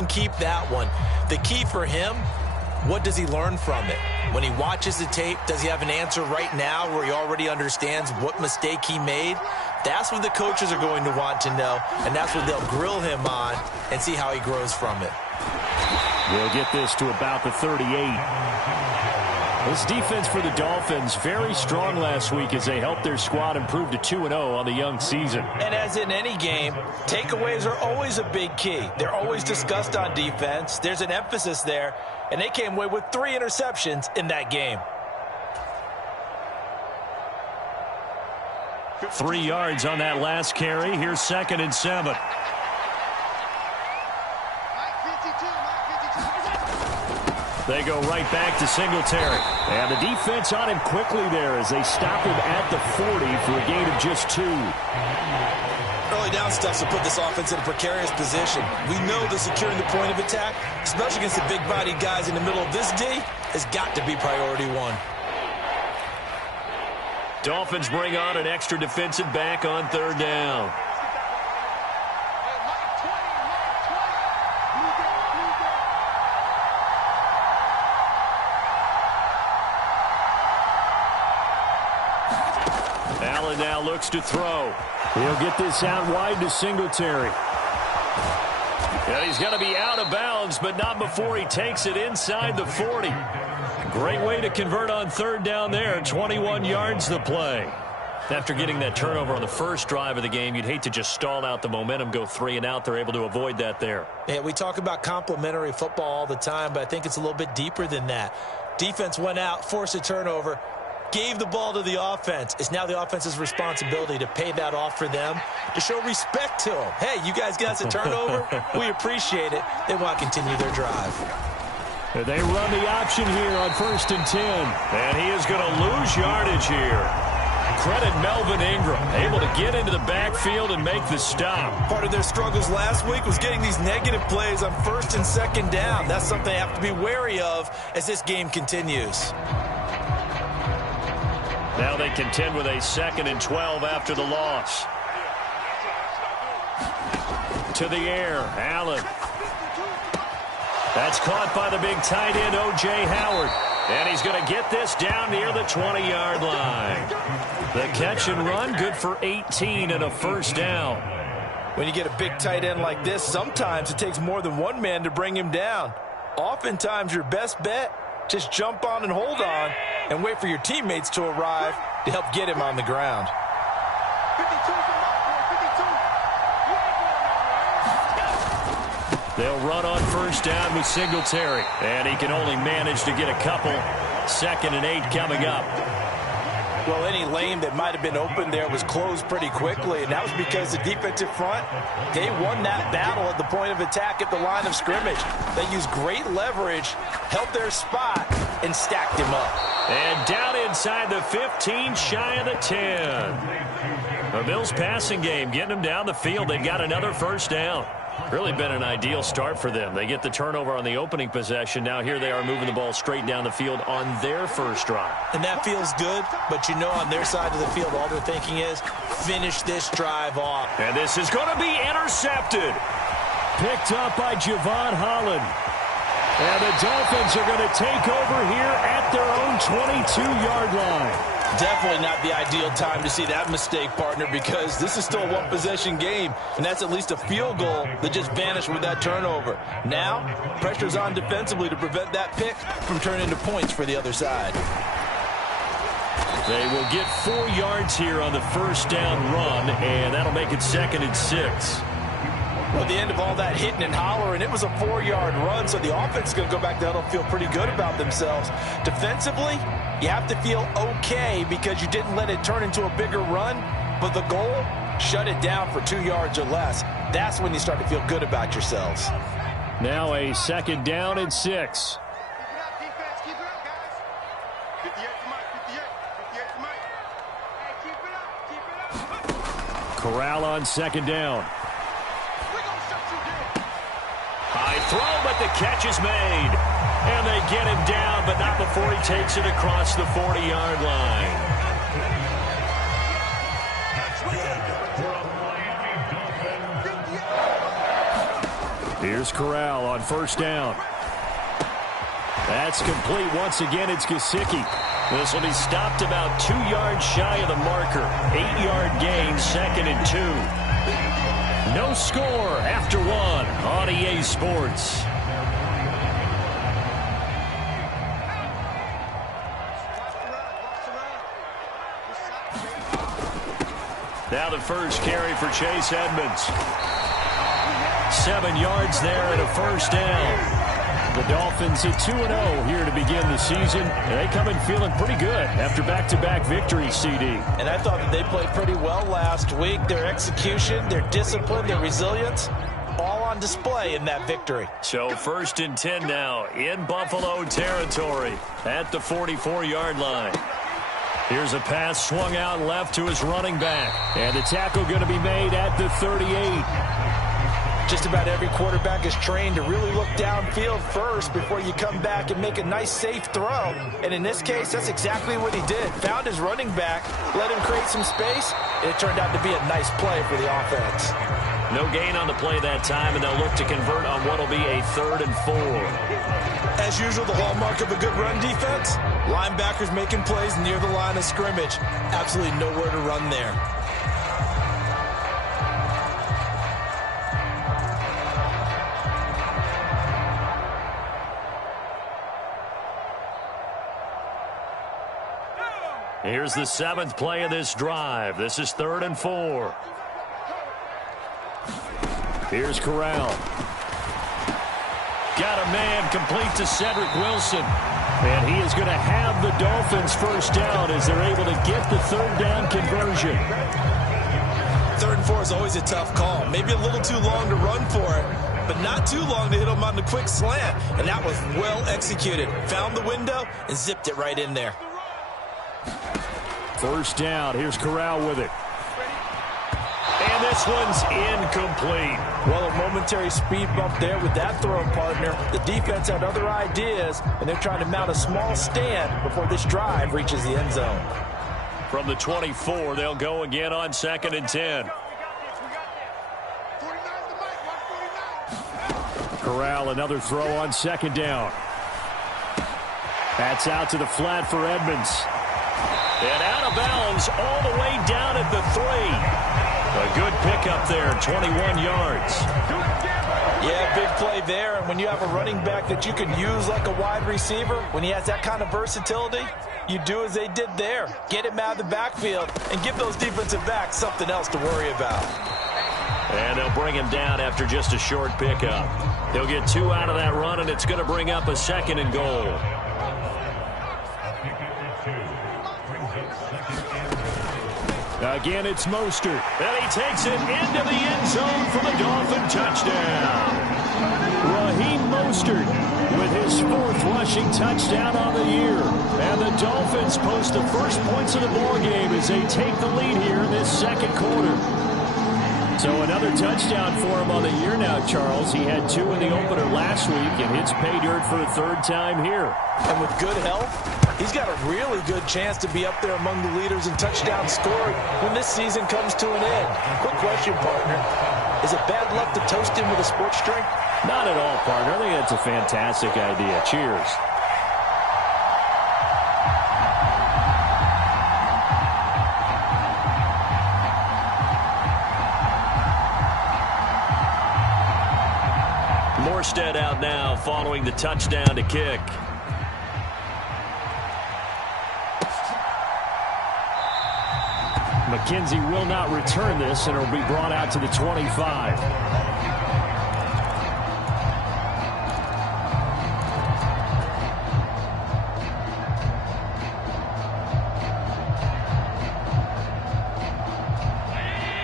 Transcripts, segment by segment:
can keep that one. The key for him, what does he learn from it? When he watches the tape, does he have an answer right now where he already understands what mistake he made? That's what the coaches are going to want to know, and that's what they'll grill him on and see how he grows from it. We'll get this to about the 38. This defense for the Dolphins, very strong last week as they helped their squad improve to 2-0 on the young season. And as in any game, takeaways are always a big key. They're always discussed on defense. There's an emphasis there, and they came away with 3 interceptions in that game. 3 yards on that last carry. Here's 2nd and 7. They go right back to Singletary. And the defense on him quickly there as they stop him at the 40 for a gain of just 2. Early down stuff to put this offense in a precarious position. We know that securing the point of attack, especially against the big-bodied guys in the middle of this D, has got to be priority 1. Dolphins bring on an extra defensive back on 3rd down. Allen now looks to throw. He'll get this out wide to Singletary. And he's going to be out of bounds, but not before he takes it inside the 40. Great way to convert on 3rd down there. 21 yards the play. After getting that turnover on the first drive of the game, you'd hate to just stall out the momentum, go 3 and out. They're able to avoid that there. Yeah, we talk about complementary football all the time, but I think it's a little bit deeper than that. Defense went out, forced a turnover, gave the ball to the offense. It's now the offense's responsibility to pay that off for them, to show respect to them. Hey, you guys got us a turnover. We appreciate it. They want to continue their drive. They run the option here on 1st and 10. And he is going to lose yardage here. Credit Melvin Ingram, able to get into the backfield and make the stop. Part of their struggles last week was getting these negative plays on 1st and 2nd down. That's something they have to be wary of as this game continues. Now they contend with a 2nd and 12 after the loss. To the air, Allen. That's caught by the big tight end, O.J. Howard. And he's going to get this down near the 20-yard line. The catch and run, good for 18 and a 1st down. When you get a big tight end like this, sometimes it takes more than one man to bring him down. Oftentimes, your best bet, just jump on and hold on and wait for your teammates to arrive to help get him on the ground. They'll run on 1st down with Singletary. And he can only manage to get a couple. 2nd and 8 coming up. Well, any lane that might have been open there was closed pretty quickly, and that was because the defensive front, they won that battle at the point of attack at the line of scrimmage. They used great leverage, held their spot, and stacked him up. And down inside the 15, shy of the 10. The Bills' passing game getting them down the field. They've got another 1st down. Really been an ideal start for them. They get the turnover on the opening possession. Now here they are moving the ball straight down the field on their 1st drive. And that feels good, but you know on their side of the field, all they're thinking is finish this drive off. And this is going to be intercepted. Picked up by Javon Holland. And the Dolphins are going to take over here at their own 22-yard line. Definitely not the ideal time to see that mistake, partner, because this is still a one-possession game, and that's at least a field goal that just vanished with that turnover. Now, pressure's on defensively to prevent that pick from turning into points for the other side. They will get 4 yards here on the 1st down run, and that'll make it 2nd and 6. Well, at the end of all that hitting and hollering, it was a 4-yard run, so the offense is going to go back there and feel pretty good about themselves. Defensively, you have to feel okay because you didn't let it turn into a bigger run, but the goal, shut it down for 2 yards or less. That's when you start to feel good about yourselves. Now a 2nd down and 6. Corral on 2nd down. High throw, but the catch is made. And they get him down, but not before he takes it across the 40-yard line. Here's Corral on first down. That's complete. Once again, it's Gesicki. This will be stopped about 2 yards shy of the marker. 8-yard gain, 2nd and 2. No score after 1 on EA Sports. Now the first carry for Chase Edmonds. 7 yards there and a first down. The Dolphins at 2-0 here to begin the season. They come in feeling pretty good after back-to-back victories, CD. And I thought that they played pretty well last week. Their execution, their discipline, their resilience, all on display in that victory. So 1st and 10 now in Buffalo territory at the 44-yard line. Here's a pass swung out left to his running back. And the tackle going to be made at the 38. Just about every quarterback is trained to really look downfield first before you come back and make a nice, safe throw. And in this case, that's exactly what he did. Found his running back, let him create some space, and it turned out to be a nice play for the offense. No gain on the play that time, and they'll look to convert on what will be a 3rd and 4. As usual, the hallmark of a good run defense, linebackers making plays near the line of scrimmage. Absolutely nowhere to run there. Here's the 7th play of this drive. This is 3rd and 4. Here's Corral. Got a man complete to Cedric Wilson. And he is going to have the Dolphins first down as they're able to get the 3rd down conversion. 3rd and 4 is always a tough call. Maybe a little too long to run for it, but not too long to hit him on the quick slant. And that was well executed. Found the window and zipped it right in there. First down. Here's Corral with it. And this one's incomplete. Well, a momentary speed bump there with that throw, partner. The defense had other ideas, and they're trying to mount a small stand before this drive reaches the end zone. From the 24, they'll go again on 2nd and 10. Corral, another throw on 2nd down. That's out to the flat for Edmonds. And out of bounds all the way down at the 3. A good pickup there, 21 yards. Yeah, big play there. And when you have a running back that you can use like a wide receiver, when he has that kind of versatility, you do as they did there. Get him out of the backfield and give those defensive backs something else to worry about. And they'll bring him down after just a short pickup. He'll get 2 out of that run, and it's going to bring up a 2nd and goal. Again, it's Mostert. And he takes it into the end zone for the Dolphin touchdown. Raheem Mostert with his 4th rushing touchdown on the year. And the Dolphins post the first points of the ballgame as they take the lead here in this 2nd quarter. So another touchdown for him on the year now, Charles. He had 2 in the opener last week and hits pay dirt for a 3rd time here. And with good health, he's got a really good chance to be up there among the leaders in touchdowns scored when this season comes to an end. Quick question, partner. Is it bad luck to toast him with a sports drink? Not at all, partner. I think that's a fantastic idea. Cheers. Morstead out now following the touchdown to kick. McKenzie will not return this, and it'll be brought out to the 25.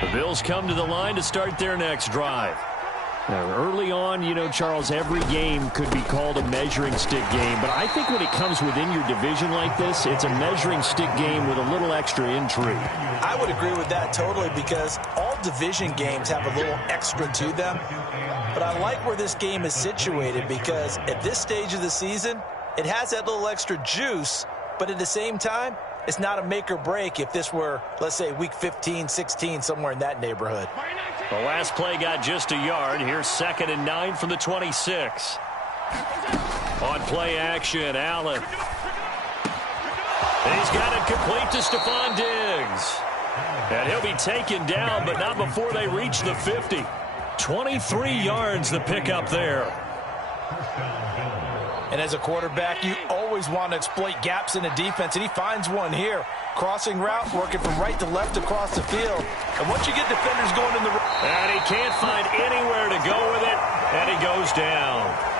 The Bills come to the line to start their next drive. Now, early on, you know, Charles, every game could be called a measuring stick game. But I think when it comes within your division like this, it's a measuring stick game with a little extra intrigue. I would agree with that totally because all division games have a little extra to them. But I like where this game is situated because at this stage of the season, it has that little extra juice. But at the same time, it's not a make or break if this were, let's say, week 15, 16, somewhere in that neighborhood. The last play got just a yard. Here's 2nd and 9 from the 26. On play action, Allen. He's got it complete to Stephon Diggs. And he'll be taken down, but not before they reach the 50. 23 yards the pickup there. And as a quarterback, you always want to exploit gaps in the defense, and he finds one here. Crossing route, working from right to left across the field. And once you get defenders going in the... And he can't find anywhere to go with it, and he goes down.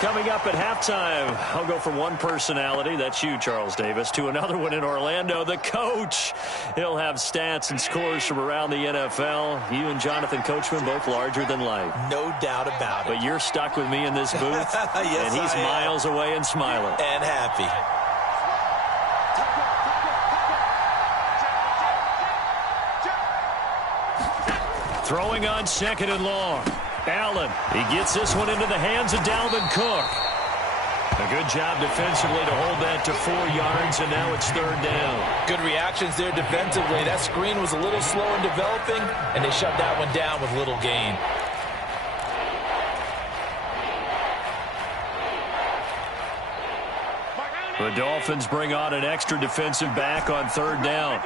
Coming up at halftime, I'll go from one personality, that's you, Charles Davis, to another one in Orlando, the coach. He'll have stats and scores from around the NFL. You and Jonathan Coachman, both larger than life. No doubt about it. But you're stuck with me in this booth, yes, and he's miles away and smiling. And happy. Throwing on 2nd and long. Allen, he gets this one into the hands of Dalvin Cook. A good job defensively to hold that to 4 yards, and now it's 3rd down. Good reactions there defensively. That screen was a little slow in developing, and they shut that one down with little gain. The Dolphins bring on an extra defensive back on 3rd down.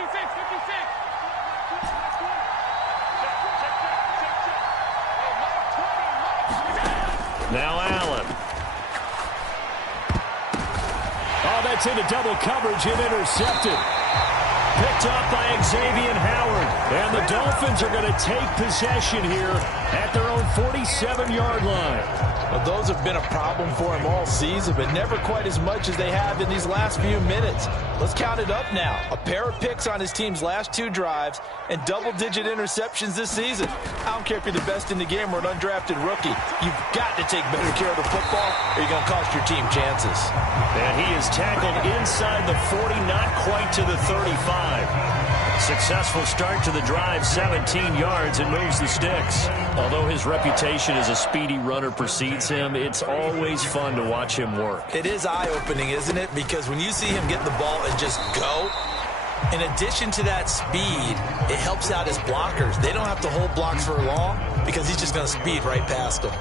Now Allen. Oh, that's into double coverage and intercepted. Picked up by Xavier Howard. And the Dolphins are going to take possession here at their own 47-yard line. Well, those have been a problem for him all season, but never quite as much as they have in these last few minutes. Let's count it up now. A pair of picks on his team's last 2 drives and double-digit interceptions this season. I don't care if you're the best in the game or an undrafted rookie. You've got to take better care of the football or you're going to cost your team chances. And he is tackled inside the 40, not quite to the 35. Successful start to the drive, 17 yards, and moves the sticks. Although his reputation as a speedy runner precedes him, it's always fun to watch him work. It is eye-opening, isn't it? Because when you see him get the ball and just go, in addition to that speed, it helps out his blockers. They don't have to hold blocks for long because he's just going to speed right past them.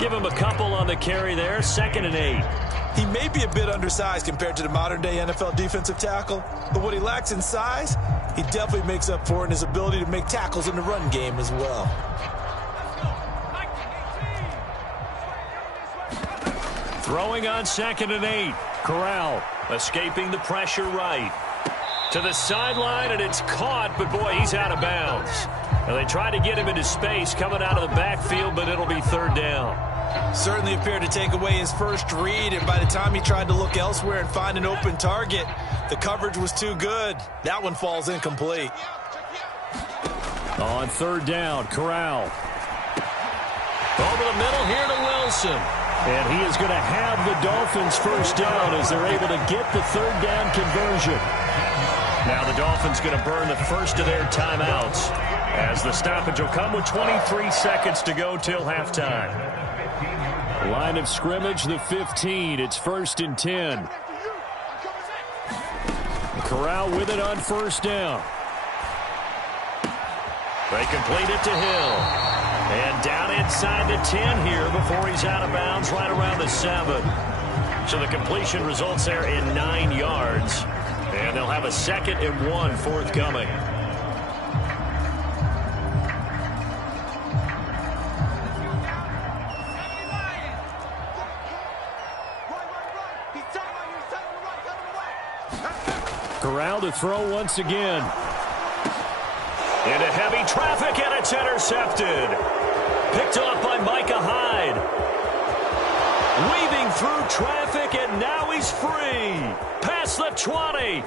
Give him a couple on the carry there, 2nd and 8. He may be a bit undersized compared to the modern-day NFL defensive tackle, but what he lacks in size, he definitely makes up for it in his ability to make tackles in the run game as well. Throwing on 2nd and 8. Corral escaping the pressure right. To the sideline, and it's caught, but boy, he's out of bounds. Now they try to get him into space coming out of the backfield, but it'll be 3rd down. Certainly appeared to take away his first read, and by the time he tried to look elsewhere and find an open target, the coverage was too good. That one falls incomplete. On 3rd down, Corral. Over the middle here to Wilson. And he is going to have the Dolphins first down as they're able to get the 3rd down conversion. Now the Dolphins going to burn the first of their timeouts as the stoppage will come with 23 seconds to go till halftime. Line of scrimmage, the 15. It's 1st and 10. Corral with it on 1st down. They complete it to Hill. And down inside the 10 here before he's out of bounds right around the 7. So the completion results there in 9 yards. And they'll have a 2nd and 1 forthcoming. Corral to throw once again. Into heavy traffic, and it's intercepted. Picked off by Micah Hyde. Weaving through traffic, and now he's free. Past the 20.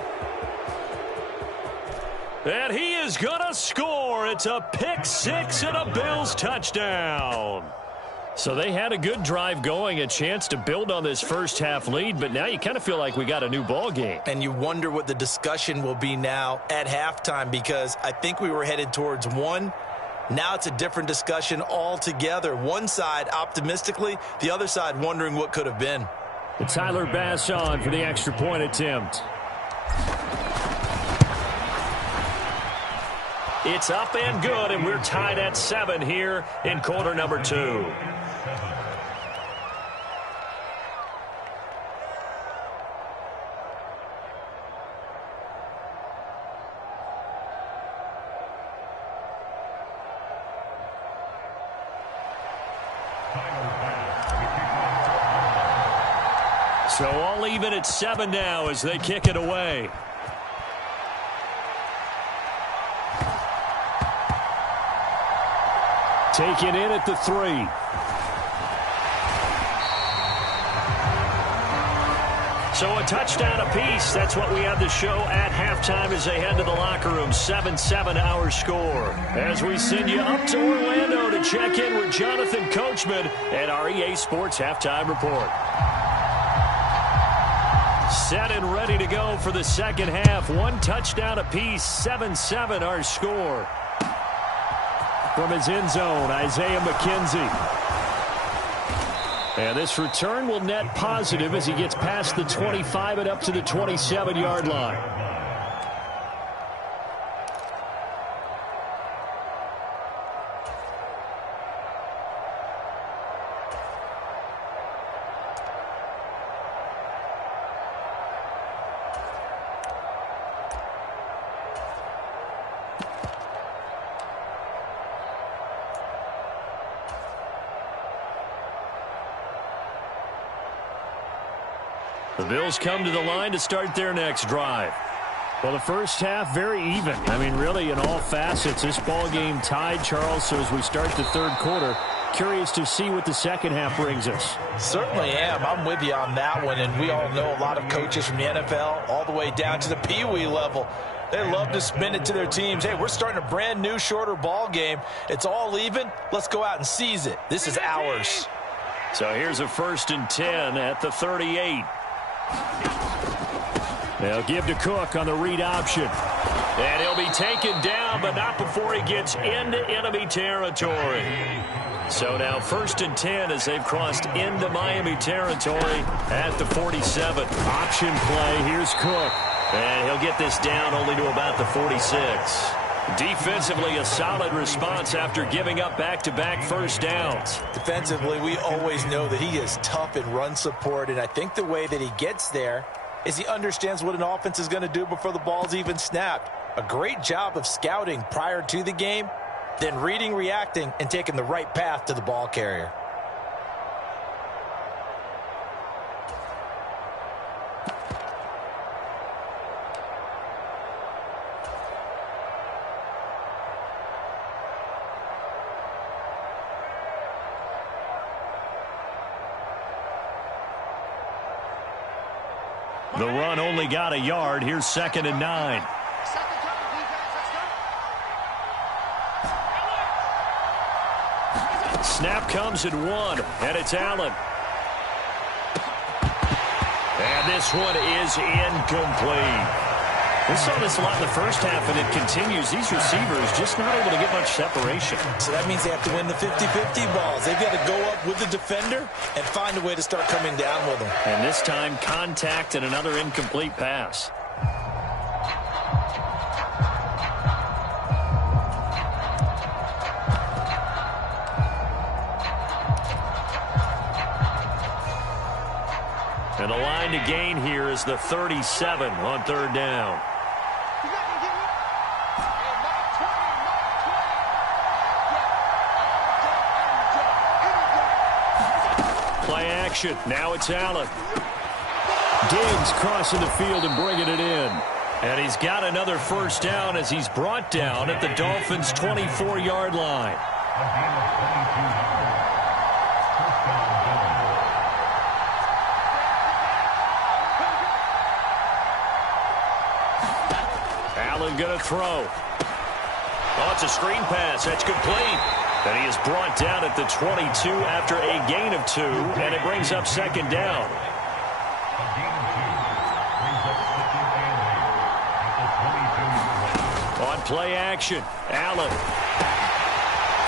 And he is going to score. It's a pick 6 and a Bills touchdown. So they had a good drive going, a chance to build on this first half lead, but now you kind of feel like we got a new ball game. And you wonder what the discussion will be now at halftime, because I think we were headed towards 1. Now it's a different discussion altogether. One side optimistically, the other side wondering what could have been. Tyler Bass on for the extra point attempt. It's up and good, and we're tied at 7 here in quarter number 2. So all even at 7 now as they kick it away. Taken in at the 3. So a touchdown apiece. That's what we have to show at halftime as they head to the locker room. 7-7 our score. As we send you up to Orlando to check in with Jonathan Coachman and our EA Sports Halftime Report. Set and ready to go for the second half. 1 touchdown apiece. 7-7 our score. From his end zone, Isaiah McKenzie. And this return will net positive as he gets past the 25 and up to the 27-yard line. The Bills come to the line to start their next drive. Well, the first half, very even. I mean, really, in all facets, this ball game tied, Charles. So as we start the third quarter, curious to see what the second half brings us. Certainly am. I'm with you on that one. And we all know a lot of coaches from the NFL all the way down to the Pee-wee level. They love to spin it to their teams. Hey, we're starting a brand new, shorter ball game. It's all even. Let's go out and seize it. This is ours. So here's a 1st and 10 at the 38. They'll give to Cook on the read option. And he'll be taken down, but not before he gets into enemy territory. So now 1st and 10 as they've crossed into Miami territory at the 47. Option play. Here's Cook. And he'll get this down only to about the 46. Defensively, a solid response after giving up back-to-back first downs. Defensively, we always know that he is tough in run support, and I think the way that he gets there is he understands what an offense is going to do before the ball's even snapped. A great job of scouting prior to the game, then reading, reacting, and taking the right path to the ball carrier. The run only got a yard. Here's 2nd and 9. Snap comes at 1, and it's Allen. And this one is incomplete. We saw this a lot in the first half, and it continues. These receivers just not able to get much separation. So that means they have to win the 50-50 balls. They've got to go up with the defender and find a way to start coming down with them. And this time, contact and another incomplete pass. And the line to gain here is the 37 on 3rd down. Play action. Now it's Allen. Diggs crossing the field and bringing it in. And he's got another first down as he's brought down at the Dolphins' 24-yard line. Allen going to throw. Oh, it's a screen pass. That's complete. And he is brought down at the 22 after a gain of 2, and it brings up 2nd down. On play action, Allen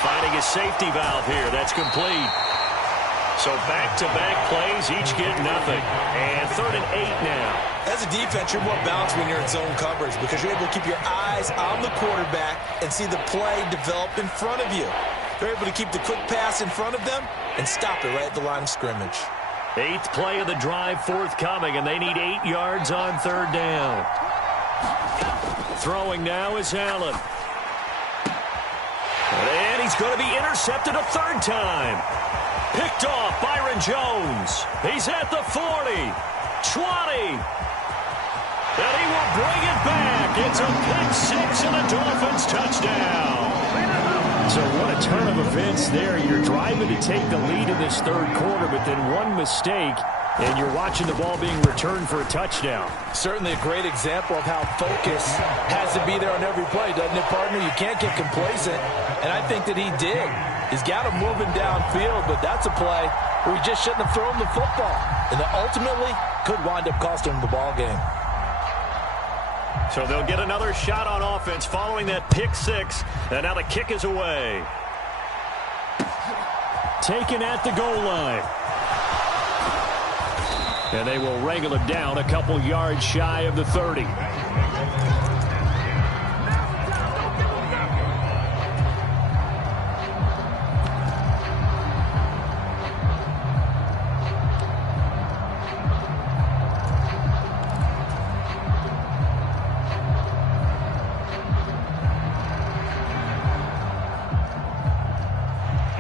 finding a safety valve here. That's complete. So back-to-back plays, each get nothing. And 3rd and 8 now. As a defense, you're more balanced when you're in zone coverage because you're able to keep your eyes on the quarterback and see the play develop in front of you. They're able to keep the quick pass in front of them and stop it right at the line of scrimmage. 8th play of the drive forthcoming, and they need 8 yards on 3rd down. Throwing now is Allen. And he's going to be intercepted a 3rd time. Picked off Byron Jones. He's at the 40, 20. And he will bring it back. It's a pick-6 and a Dolphins touchdown. So what a turn of events there. You're driving to take the lead in this 3rd quarter, but then one mistake, and you're watching the ball being returned for a touchdown. Certainly a great example of how focus has to be there on every play, doesn't it, partner? You can't get complacent, and I think that he did. He's got him moving downfield, but that's a play where he just shouldn't have thrown the football, and that ultimately could wind up costing him the ball game. So they'll get another shot on offense following that pick-6, and now the kick is away. Taken at the goal line. And they will wrangle him down a couple yards shy of the 30.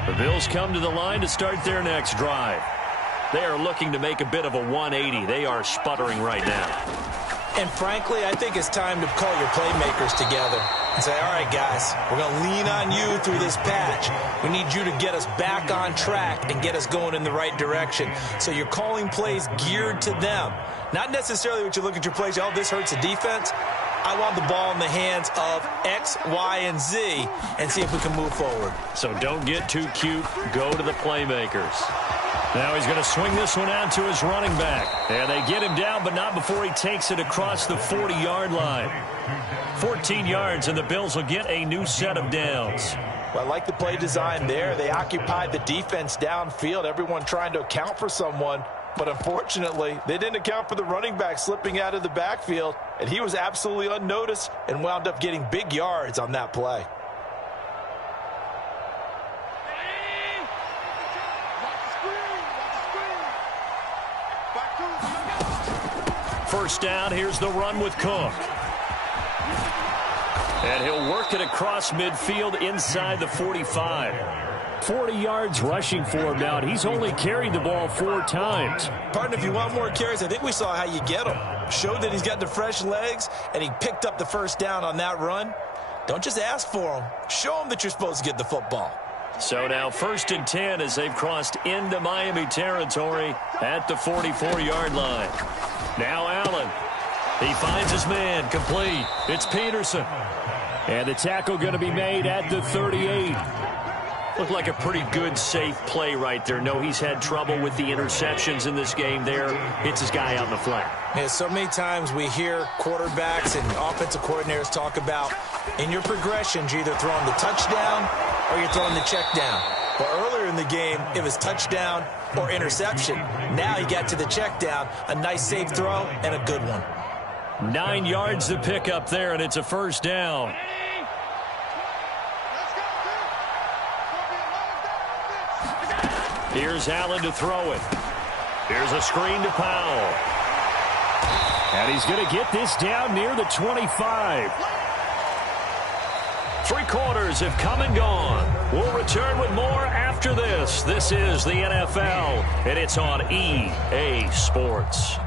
The Bills come to the line to start their next drive. They are looking to make a bit of a 180. They are sputtering right now. And frankly, I think it's time to call your playmakers together and say, all right, guys, we're going to lean on you through this patch. We need you to get us back on track and get us going in the right direction. So you're calling plays geared to them. Not necessarily what you look at your plays, oh, this hurts the defense. I want the ball in the hands of X, Y, and Z and see if we can move forward. So don't get too cute. Go to the playmakers. Now he's going to swing this one out to his running back. And they get him down, but not before he takes it across the 40-yard line. 14 yards, and the Bills will get a new set of downs. Well, I like the play design there. They occupied the defense downfield, everyone trying to account for someone. But unfortunately, they didn't account for the running back slipping out of the backfield, and he was absolutely unnoticed and wound up getting big yards on that play. First down, here's the run with Cook. And he'll work it across midfield inside the 45. 40 yards rushing for him now. He's only carried the ball 4 times. Partner, if you want more carries, I think we saw how you get him. Showed that he's got the fresh legs, and he picked up the first down on that run. Don't just ask for him. Show him that you're supposed to get the football. So now 1st and 10 as they've crossed into Miami territory at the 44-yard line. Now Allen. He finds his man, complete. It's Peterson. And the tackle going to be made at the 38. Looked like a pretty good, safe play right there. No, he's had trouble with the interceptions in this game there. Hits his guy out in the flat. Yeah, so many times we hear quarterbacks and offensive coordinators talk about in your progressions, you're either throwing the touchdown or you're throwing the check down. But earlier in the game, it was touchdown or interception. Now he got to the check down, a nice safe throw and a good one. 9 yards to pick up there, and it's a first down. Here's Allen to throw it. Here's a screen to Powell. And he's going to get this down near the 25. 3 quarters have come and gone. We'll return with more after this. This is the NFL, and it's on EA Sports.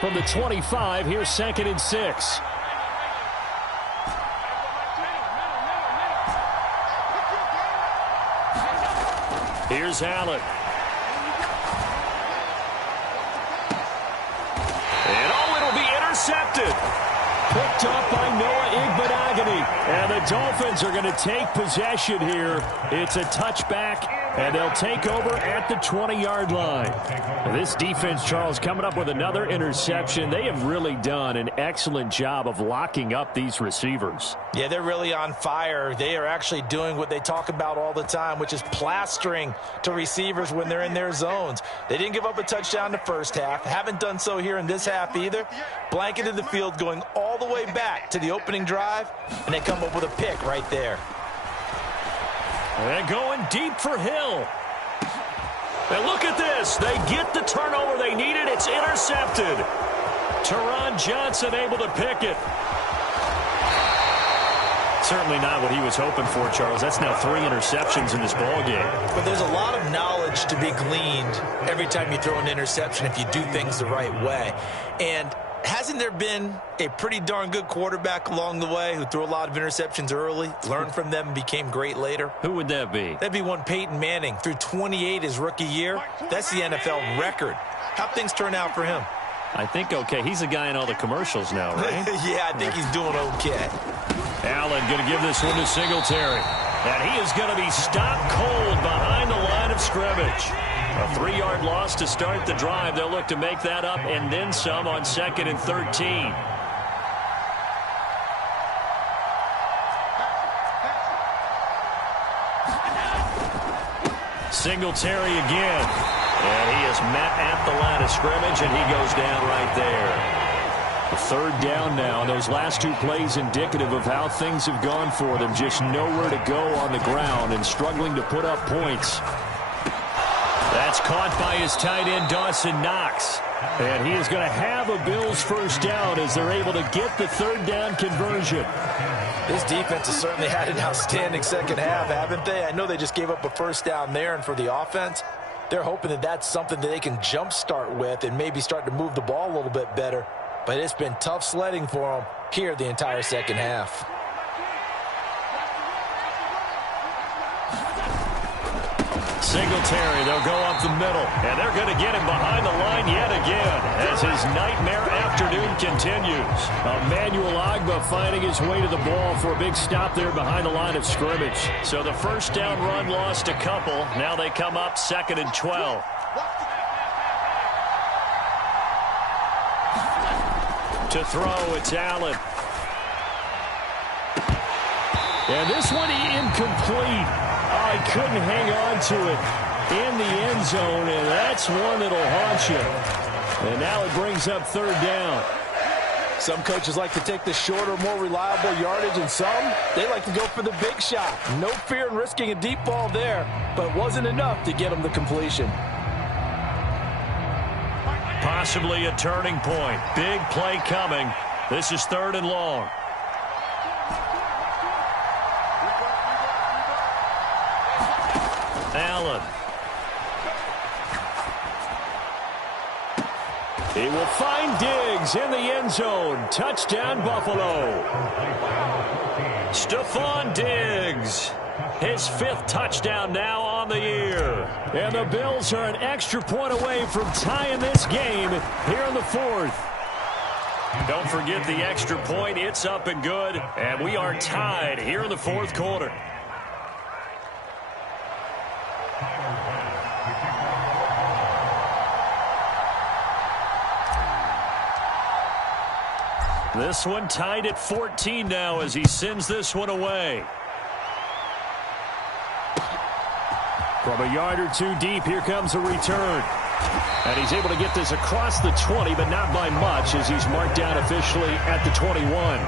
From the 25, here's 2nd and 6. Here's Allen. And it'll be intercepted. Picked up by Noah Igbenogany. And the Dolphins are going to take possession here. It's a touchback And they'll take over at the 20-yard line. This defense, Charles, coming up with another interception. They have really done an excellent job of locking up these receivers. Yeah, they're really on fire. They are actually doing what they talk about all the time, which is plastering to receivers when they're in their zones. They didn't give up a touchdown the first half. Haven't done so here in this half either. Blanketed the field going all the way back to the opening drive, and they come up with a pick right there. And going deep for Hill. And look at this. They get the turnover they needed. It's intercepted. Teron Johnson able to pick it. Certainly not what he was hoping for, Charles. That's now 3 interceptions in this ball game. But there's a lot of knowledge to be gleaned every time you throw an interception if you do things the right way. And hasn't there been a pretty darn good quarterback along the way who threw a lot of interceptions early, learned from them, and became great later? Who would that be? That'd be one Peyton Manning. Threw 28 his rookie year. That's the NFL record. How'd things turn out for him? I think okay. He's a guy in all the commercials now, right? Yeah, I think he's doing okay. Allen going to give this one to Singletary. And he is going to be stopped cold behind the line of scrimmage. A 3-yard loss to start the drive. They'll look to make that up and then some on 2nd and 13. Singletary again. And he is met at the line of scrimmage, and he goes down right there. The 3rd down now. Those last 2 plays indicative of how things have gone for them. Just nowhere to go on the ground and struggling to put up points. That's caught by his tight end, Dawson Knox. And he is going to have a Bills first down as they're able to get the 3rd down conversion. This defense has certainly had an outstanding second half, haven't they? I know they just gave up a first down there, and for the offense, they're hoping that that's something that they can jumpstart with and maybe start to move the ball a little bit better. But it's been tough sledding for them here the entire second half. Singletary, they'll go up the middle, and they're going to get him behind the line yet again as his nightmare afternoon continues. Emmanuel Ogbah finding his way to the ball for a big stop there behind the line of scrimmage. So the first down run lost a couple. Now they come up 2nd and 12. To throw, it's Allen. And this one incomplete. Oh, he couldn't hang on to it in the end zone, and that's one that'll haunt you. And now it brings up 3rd down. Some coaches like to take the shorter, more reliable yardage, and some, they like to go for the big shot. No fear in risking a deep ball there, but wasn't enough to get them the completion. Possibly a turning point. Big play coming. This is 3rd and long. Allen. He will find Diggs in the end zone. Touchdown, Buffalo. Stephon Diggs. His 5th touchdown now on the year. And the Bills are an extra point away from tying this game here in the 4th. Don't forget the extra point. It's up and good. And we are tied here in the 4th quarter. This one tied at 14 now as he sends this one away. From a yard or 2 deep, here comes a return. And he's able to get this across the 20, but not by much as he's marked down officially at the 21.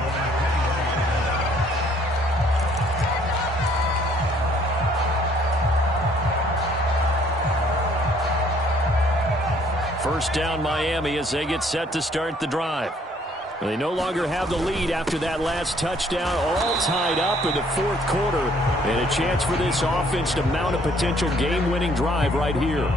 First down, Miami, as they get set to start the drive. They no longer have the lead after that last touchdown, all tied up in the 4th quarter, and a chance for this offense to mount a potential game-winning drive right here.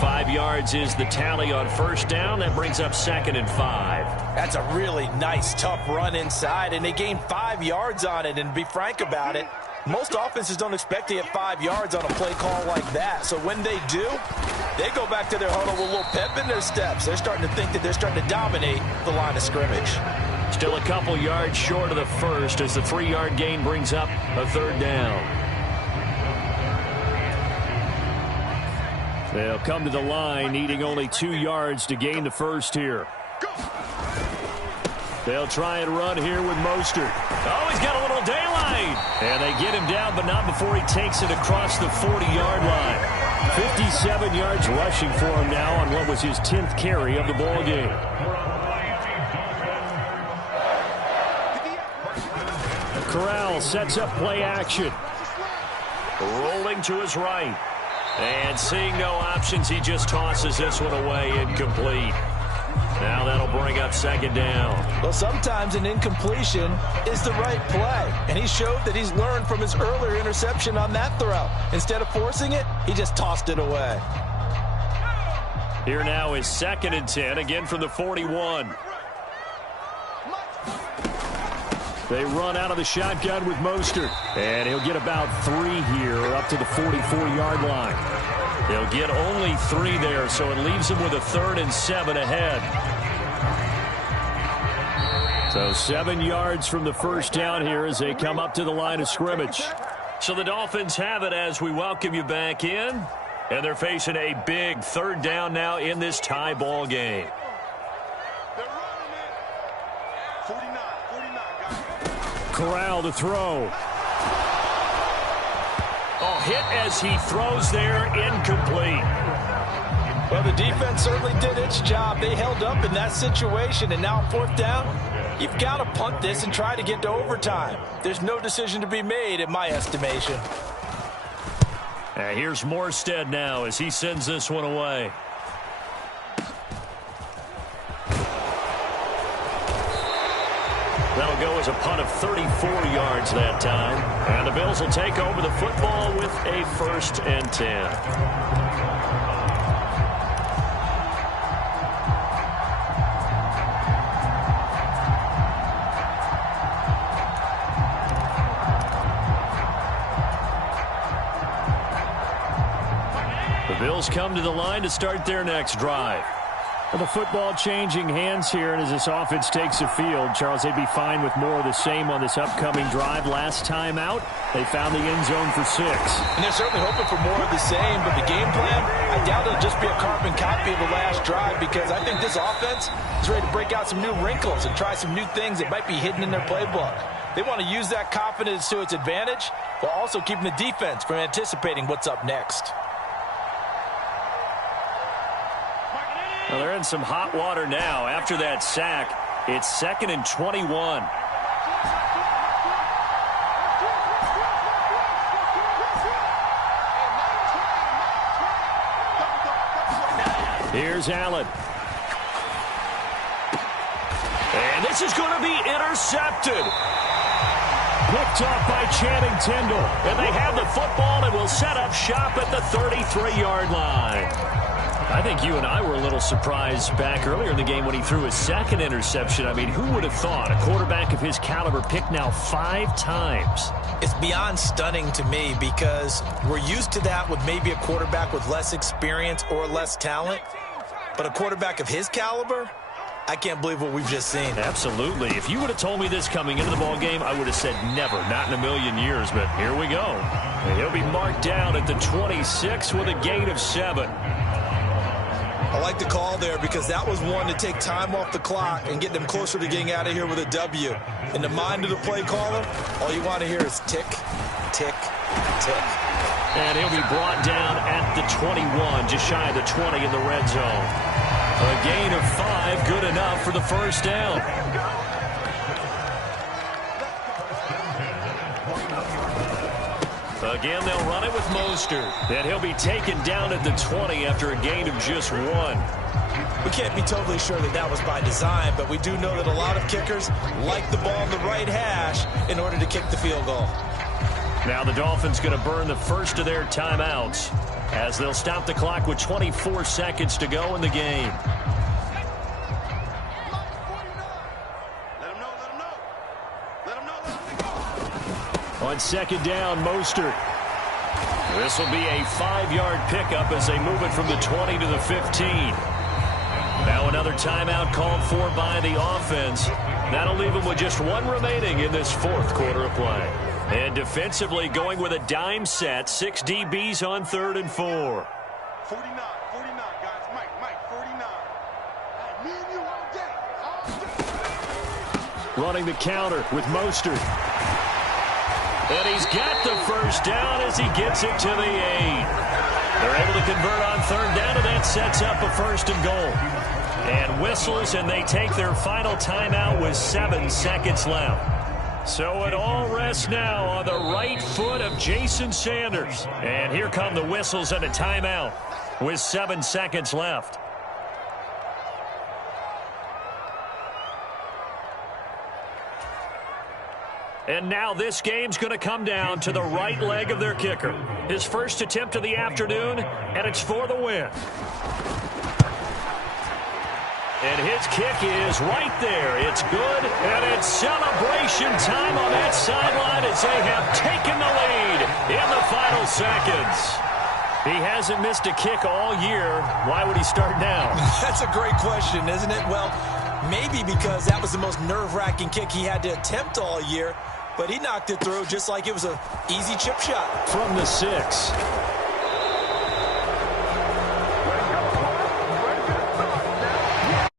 5 yards is the tally on first down. That brings up 2nd and 5. That's a really nice, tough run inside, and they gained 5 yards on it. And to be frank about it, most offenses don't expect to get 5 yards on a play call like that. So when they do, they go back to their huddle with a little pep in their steps. They're starting to think that they're starting to dominate the line of scrimmage. Still a couple yards short of the first as the 3-yard gain brings up a 3rd down. They'll come to the line, needing only 2 yards to gain the first here. They'll try and run here with Mostert. Oh, he's got a little daylight. And they get him down, but not before he takes it across the 40-yard line. 57 yards rushing for him now on what was his 10th carry of the ball game. Corral sets up play action. Rolling to his right. And seeing no options, he just tosses this one away, incomplete. Now that'll bring up second down. Well, sometimes an incompletion is the right play. And he showed that he's learned from his earlier interception on that throw. Instead of forcing it, he just tossed it away. Here now is 2nd and 10, again from the 41. They run out of the shotgun with Mostert. And he'll get about 3 here up to the 44-yard line. They'll get only 3 there, so it leaves them with a 3rd and 7 ahead. So 7 yards from the first down here as they come up to the line of scrimmage. So the Dolphins have it as we welcome you back in. And they're facing a big 3rd down now in this tie ball game. Corral to throw. Oh, hit as he throws there, incomplete. Well, the defense certainly did its job. They held up in that situation, and now on 4th down, you've got to punt this and try to get to overtime. There's no decision to be made, in my estimation. Here's Morstead now as he sends this one away. That'll go as a punt of 34 yards that time. And the Bills will take over the football with a 1st and 10. The Bills come to the line to start their next drive. Well, the football changing hands here, and as this offense takes the field, Charles, they'd be fine with more of the same on this upcoming drive. Last time out, they found the end zone for 6. And they're certainly hoping for more of the same, but the game plan, I doubt it'll just be a carbon copy of the last drive, because I think this offense is ready to break out some new wrinkles and try some new things that might be hidden in their playbook. They want to use that confidence to its advantage, while also keeping the defense from anticipating what's up next. Well, they're in some hot water now. After that sack, it's 2nd and 21. Here's Allen. And this is going to be intercepted. Picked off by Channing Tindall. And they have the football and will set up shop at the 33-yard line. I think you and I were a little surprised back earlier in the game when he threw his 2nd interception. I mean, who would have thought a quarterback of his caliber picked now 5 times? It's beyond stunning to me because we're used to that with maybe a quarterback with less experience or less talent. But a quarterback of his caliber, I can't believe what we've just seen. Absolutely. If you would have told me this coming into the ball game, I would have said never, not in a million years. But here we go. And he'll be marked down at the 26 with a gain of 7. I like the call there because that was one to take time off the clock and get them closer to getting out of here with a W. In the mind of the play caller, all you want to hear is tick, tick, tick. And he'll be brought down at the 21, just shy of the 20 in the red zone. A gain of 5, good enough for the first down. Again, they'll run it with Mostert. And he'll be taken down at the 20 after a gain of just 1. We can't be totally sure that that was by design, but we do know that a lot of kickers like the ball on the right hash in order to kick the field goal. Now the Dolphins going to burn the first of their timeouts as they'll stop the clock with 24 seconds to go in the game. On 2nd down, Mostert. This will be a 5-yard pickup as they move it from the 20 to the 15. Now another timeout called for by the offense. That'll leave them with just 1 remaining in this 4th quarter of play. And defensively going with a dime set, 6 DBs on 3rd and 4. 49, guys. Mike, 49. Hey, me and you all day. Running the counter with Mostert. And he's got the first down as he gets it to the 8. They're able to convert on third down, and that sets up a 1st and goal. And whistles, and they take their final timeout with 7 seconds left. So it all rests now on the right foot of Jason Sanders. And here come the whistles and a timeout with 7 seconds left. And now this game's going to come down to the right leg of their kicker. His first attempt of the afternoon, and it's for the win. And his kick is right there. It's good, and it's celebration time on that sideline as they have taken the lead in the final seconds. He hasn't missed a kick all year. Why would he start now? That's a great question, isn't it? Well, maybe because that was the most nerve-wracking kick he had to attempt all year, but he knocked it through just like it was an easy chip shot. From the 6.